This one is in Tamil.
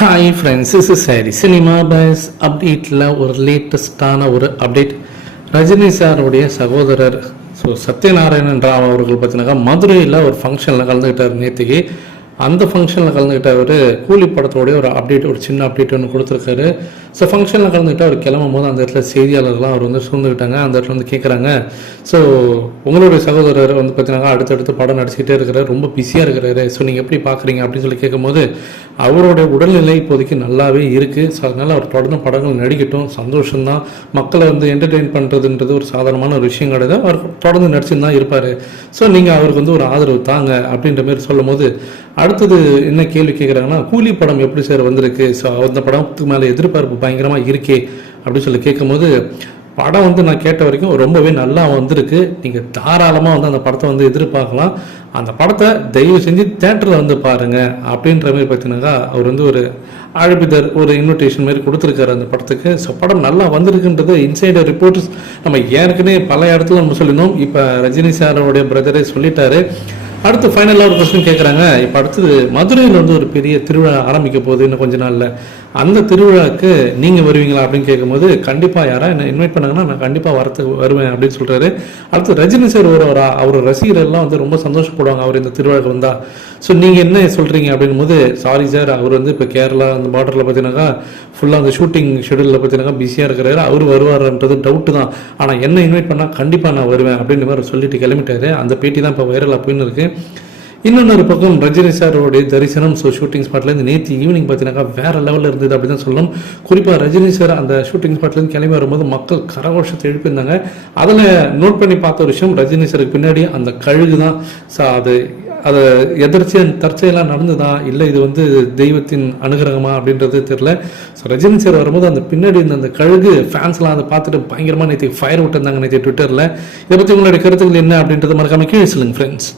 ஹாய் ஃப்ரெண்ட்ஸ் இஸ் சாரி சினிமா பஸ் அப்டேட்டில் ஒரு லேட்டஸ்டான ஒரு அப்டேட் ரஜினி சாருடைய சகோதரர் ஸோ சத்யநாராயணன் ராவ் அவர்கள் பார்த்தீங்கன்னா மதுரையில் ஒரு ஃபங்க்ஷனில் கலந்துக்கிட்டார் நேற்றுக்கு அந்த ஃபங்க்ஷனில் கலந்துக்கிட்ட அவர் கூலி படத்தோடைய ஒரு அப்டேட் ஒரு சின்ன அப்டேட் ஒன்று கொடுத்துருக்காரு. ஸோ ஃபங்க்ஷனில் கலந்துக்கிட்டு அவர் கிளம்பும் போது அந்த இடத்துல செய்தியாளர்லாம் அவர் வந்து சூழ்ந்துக்கிட்டாங்க அந்த இடத்துல வந்து கேட்குறாங்க ஸோ உங்களுடைய சகோதரர் வந்து பார்த்தீங்கன்னா அடுத்தடுத்து படம் நடிச்சுக்கிட்டே இருக்கிறாரு. ரொம்ப பிஸியாக இருக்கிறாரு. ஸோ நீங்கள் எப்படி பார்க்குறீங்க அப்படின்னு சொல்லி கேட்கும்போது அவருடைய உடல்நிலை இப்போதைக்கு நல்லாவே இருக்குது ஸோ அதனால் அவர் தொடர்ந்து படங்கள் நடிக்கட்டும். சந்தோஷம்தான். மக்களை வந்து என்டர்டெயின் பண்ணுறதுன்றது ஒரு சாதாரணமான ஒரு விஷயம் கிடையாது. அவர் தொடர்ந்து நடிச்சுன்னு தான் இருப்பார். ஸோ நீங்கள் அவருக்கு வந்து ஒரு ஆதரவு தாங்க அப்படின்ற மாதிரி சொல்லும்போது அடுத்தது என்ன கேள்வி கேட்குறாங்கன்னா கூலி படம் எப்படி சார் வந்திருக்கு? ஸோ அந்த படத்துக்கு மேலே எதிர்பார்ப்பு பயங்கரமாக இருக்கே அப்படின்னு சொல்லி கேட்கும்போது படம் வந்து நான் கேட்ட வரைக்கும் ரொம்பவே நல்லா வந்திருக்கு. நீங்கள் தாராளமாக வந்து அந்த படத்தை வந்து எதிர்பார்க்கலாம். அந்த படத்தை தயவு செஞ்சு தேட்டரில் வந்து பாருங்கள் அப்படின்ற மாதிரி பார்த்தீங்கன்னாக்கா அவர் வந்து ஒரு அழைப்பிதர் ஒரு இன்விடேஷன் மாதிரி கொடுத்துருக்காரு அந்த படத்துக்கு. ஸோ படம் நல்லா வந்திருக்குன்றது இன்சைடர் ரிப்போர்ட்ஸ் நம்ம ஏற்கனவே பல இடத்துல நம்ம சொல்லியிருந்தோம். இப்போ ரஜினி சாரோடைய பிரதரே சொல்லிட்டாரு. அடுத்து ஃபைனலாக ஒரு கொஸ்டின் கேட்குறாங்க இப்போ அடுத்தது மதுரையில் வந்து ஒரு பெரிய திருவிழா ஆரம்பிக்க போகுது இன்னும் கொஞ்ச நாளில். அந்த திருவிழாவுக்கு நீங்கள் வருவீங்களா அப்படின்னு கேட்கும்போது கண்டிப்பாக யாரா என்ன இன்வைட் பண்ணுங்கன்னா நான் கண்டிப்பாக வரத்துக்கு வருவேன் அப்படின்னு சொல்கிறாரு அடுத்து ரஜினி சார் வருவாரா அவர் ரசிகர்கள்லாம் வந்து ரொம்ப சந்தோஷப்படுவாங்க அவர் இந்த திருவிழாவுக்கு வந்தால் ஸோ நீங்கள் என்ன சொல்கிறீங்க அப்படின்னும் போது சாரி சார் அவர் வந்து இப்போ கேரளா அந்த பார்டரில் பார்த்தீங்கன்னாக்கா ஃபுல்லாக அந்த ஷூட்டிங் ஷெடியூலில் பார்த்தீங்கன்னா பிஸியாக இருக்கிறாரு. அவர் வருவார்ன்றது டவுட்டு தான். ஆனால் என்ன இன்வைட் பண்ணால் கண்டிப்பாக நான் வருவேன் அப்படின்ற மாதிரி சொல்லிட்டு கிளம்பிட்டாரு. அந்த பேட்டி தான் இப்போ வைரலாக போயின்னு இருக்குது இன்னொன்று பக்கம் ரஜினி சாரோடைய தரிசனம் ஸோ ஷூட்டிங் ஸ்பாட்லேருந்து நேற்று ஈவினிங் பார்த்தீங்கன்னா வேறு லெவலில் இருந்தது அப்படி தான் சொல்லணும். குறிப்பாக ரஜினி சார் அந்த ஷூட்டிங் ஸ்பாட்லேருந்து கிளம்பி வரும்போது மக்கள் கரகோஷத்தை எழுப்பியிருந்தாங்க. அதில் நோட் பண்ணி பார்த்த ஒரு விஷயம் ரஜினி சாருக்கு பின்னாடி அந்த கழுகு தான் ஸோ அது அதை எதிர்ச்சியாக தற்செயலாக நடந்ததா? இல்லை இது வந்து தெய்வத்தின் அனுகிரகமா அப்படின்றது தெரில ஸோ ரஜினி சார் வரும்போது அந்த பின்னாடி இருந்த அந்த கழுகு ஃபேன்ஸ்லாம் அதை பார்த்துட்டு பயங்கரமாக நேற்று ஃபயர் விட்டுருந்தாங்க நேற்று ட்விட்டரில் இதை பற்றி உங்களுடைய கருத்துக்கள் என்ன அப்படின்றத மறக்காமல் கீழே சொல்லுங்கள் ஃப்ரெண்ட்ஸ்